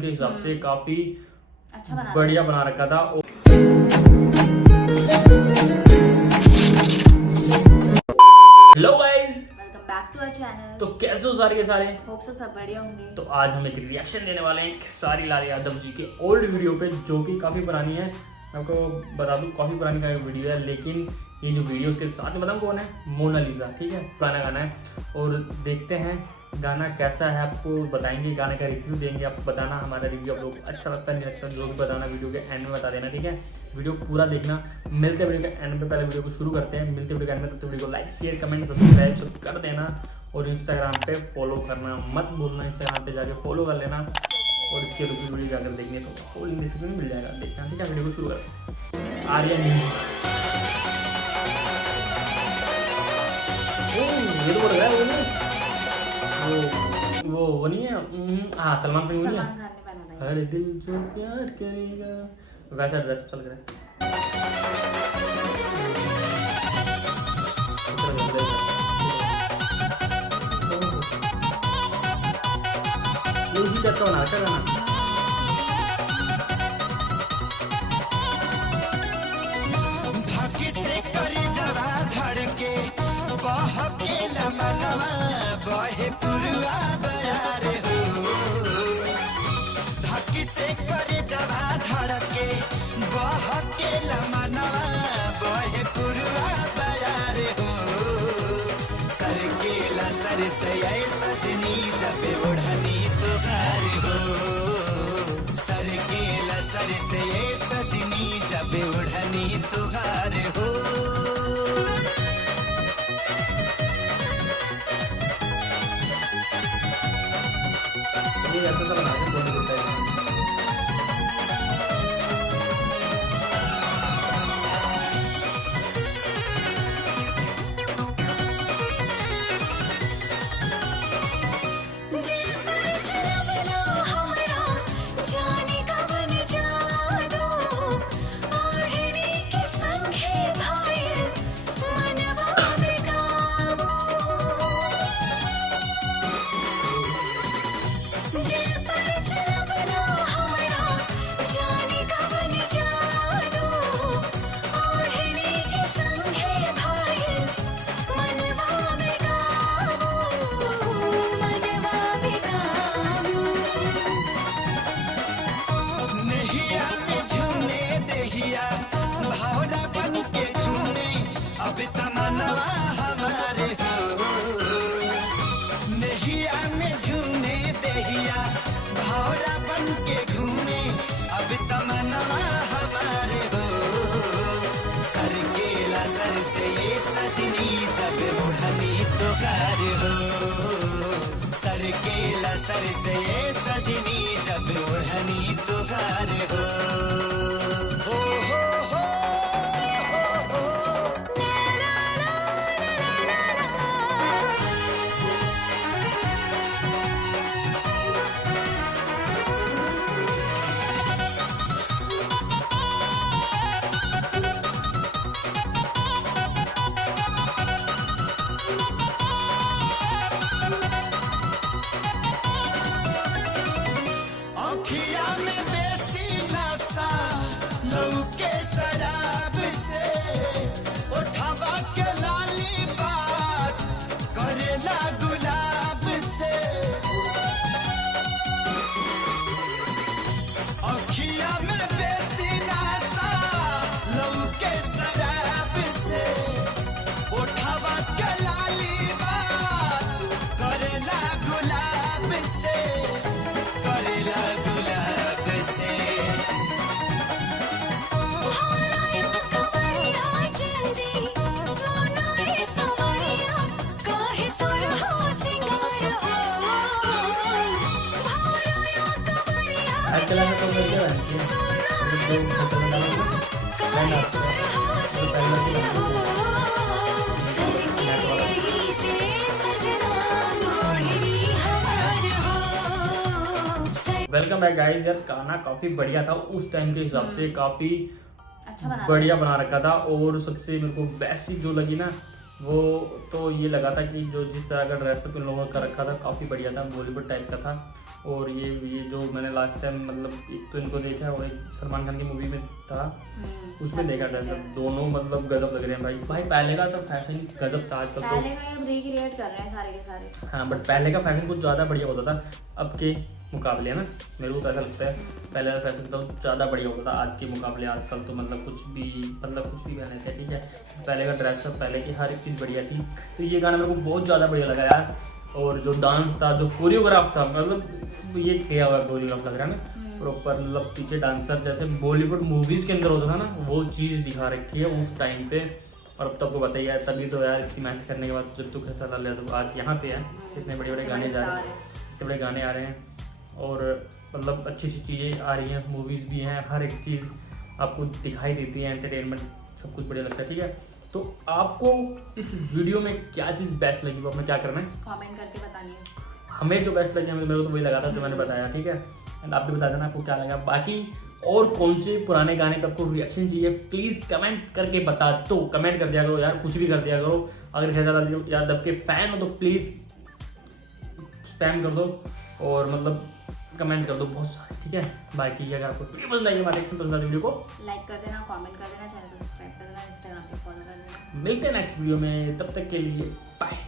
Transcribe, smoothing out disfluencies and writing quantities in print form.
के हिसाब से काफी अच्छा बढ़िया बना रखा था। Hello guys, welcome back to our channel. तो कैसे हो सारे के सारे? होप सो सब बढ़िया होंगे। तो आज हम एक रिएक्शन देने वाले हैं खेसारी लाल यादव जी के ओल्ड वीडियो पे, जो कि काफ़ी पुरानी है। मैं आपको बता दूं काफ़ी पुरानी का वीडियो है, लेकिन ये जो वीडियो उसके साथ में बताऊँ कौन है, मोनालिसा। ठीक है, पुराना गाना है और देखते हैं गाना कैसा है, आपको बताएंगे, गाने का रिव्यू देंगे। आपको बताना हमारा रिव्यू आप लोग अच्छा लगता है नहीं लगता, जो भी बताना वीडियो के एंड में बता देना। ठीक है, वीडियो पूरा देखना। मिलते हैं वीडियो के एंड में, पहले वीडियो को शुरू करते हैं। मिलते वीडियो के एंड में, तब तक वीडियो को लाइक शेयर कमेंट सब्सक्राइब सब कर देना और इंस्टाग्राम पे फॉलो करना मत भूलना। इंस्टाग्राम पे जाके फॉलो कर लेना और इसके रिव्यू वीडियो जाकर देखने तो फुल डिस्क्रिप्शन में मिल जाएगा, देखना। ठीक है, वीडियो को शुरू करते हैं। आर्या न्यूज ये तो बोल रहा है वो नहीं है। हाँ, सलमान खान नहीं है। सलमान खान ने पहना था। हर दिल जो प्यार करेगा, वैसा ड्रेस चल रहा है। उसी टाइप का बना रखा गाना। बहे पुरवा बयार हो, धकी से करे जवा धड़के बहके लमनवा बहे पुरवा बयार हो। सर केला सर से सजनी जब ओढ़नी तुहार हो, सर केला सर से सजनी जब ओढ़नी तुहार हो। ऐसा बना के बोल देता है। सजनी जब ओढ़नी तुहार हो, सर केला सर से सजनी जब ओढ़नी तुहार हो। Welcome back guys. यार गाना काफी बढ़िया था उस टाइम के हिसाब से, काफी अच्छा बढ़िया बना रखा था। और सबसे मेरे को बेस्ट चीज जो लगी ना, वो तो ये लगा था कि जो जिस तरह का ड्रेसअप इन लोगों का रखा था काफी बढ़िया था, बॉलीवुड टाइप का था। और ये जो मैंने लास्ट टाइम मतलब एक तो इनको देखा और एक सलमान खान की मूवी में था उसमें देखा था सब, दोनों मतलब गजब लग रहे हैं भाई। पहले का तो फैशन गजब था, आजकल तो पहले का अब रिक्रिएट कर रहे हैं सारे के सारे। हाँ बट पहले का फैशन कुछ ज़्यादा बढ़िया होता था अब के मुकाबले, है ना, मेरे को तो ऐसा लगता है पहले का फैशन तो ज़्यादा बढ़िया होता था आज के मुकाबले। आजकल तो मतलब कुछ भी पहने थे, ठीक है, पहले का ड्रेस सब पहले की हर एक चीज़ बढ़िया थी। तो ये गाना मेरे को बहुत ज़्यादा बढ़िया लगा यार, और जो डांस था, जो कोरियोग्राफ था, मतलब ये किया हुआ कोरियोग्राफ लग रहा है ना प्रॉपर, मतलब पीछे डांसर जैसे बॉलीवुड मूवीज़ के अंदर होता था ना, वो चीज़ दिखा रखी है उस टाइम पे। और अब तो आपको बताइए यार, तभी तो यार इतनी मेहनत करने के बाद जब तो कैसा ला लिया तो आज यहाँ पे है, इतने बड़े बड़े गाने जा रहे हैं, इतने बड़े गाने आ रहे हैं, और मतलब अच्छी अच्छी चीज़ें आ रही हैं, मूवीज़ भी हैं, हर एक चीज़ आपको दिखाई देती है, एंटरटेनमेंट सब कुछ बढ़िया लगता है, ठीक है। तो आपको इस वीडियो में क्या चीज़ बेस्ट लगी वो हमें क्या करना है, कमेंट करके बतानी है। हमें जो बेस्ट लगी, मेरे को तो वही लगा था जो मैंने बताया, ठीक है। एंड आप भी बता देना आपको क्या लगा। बाकी और कौन से पुराने गाने पे आपको रिएक्शन चाहिए प्लीज़ कमेंट करके बता दो, कमेंट कर दिया करो यार, कुछ भी कर दिया करो। अगर खेसारी यादव के फैन हो तो प्लीज़ स्पैम कर दो और मतलब कमेंट कर दो बहुत सारे, ठीक है। बाकी अगर आपको वीडियो पसंद आई, हमारे पसंद आई वीडियो को लाइक कर देना, कमेंट कर देना, चैनल को सब्सक्राइब कर देना, इंस्टाग्राम पे फॉलो कर देना। मिलते हैं नेक्स्ट वीडियो में, तब तक के लिए बाय।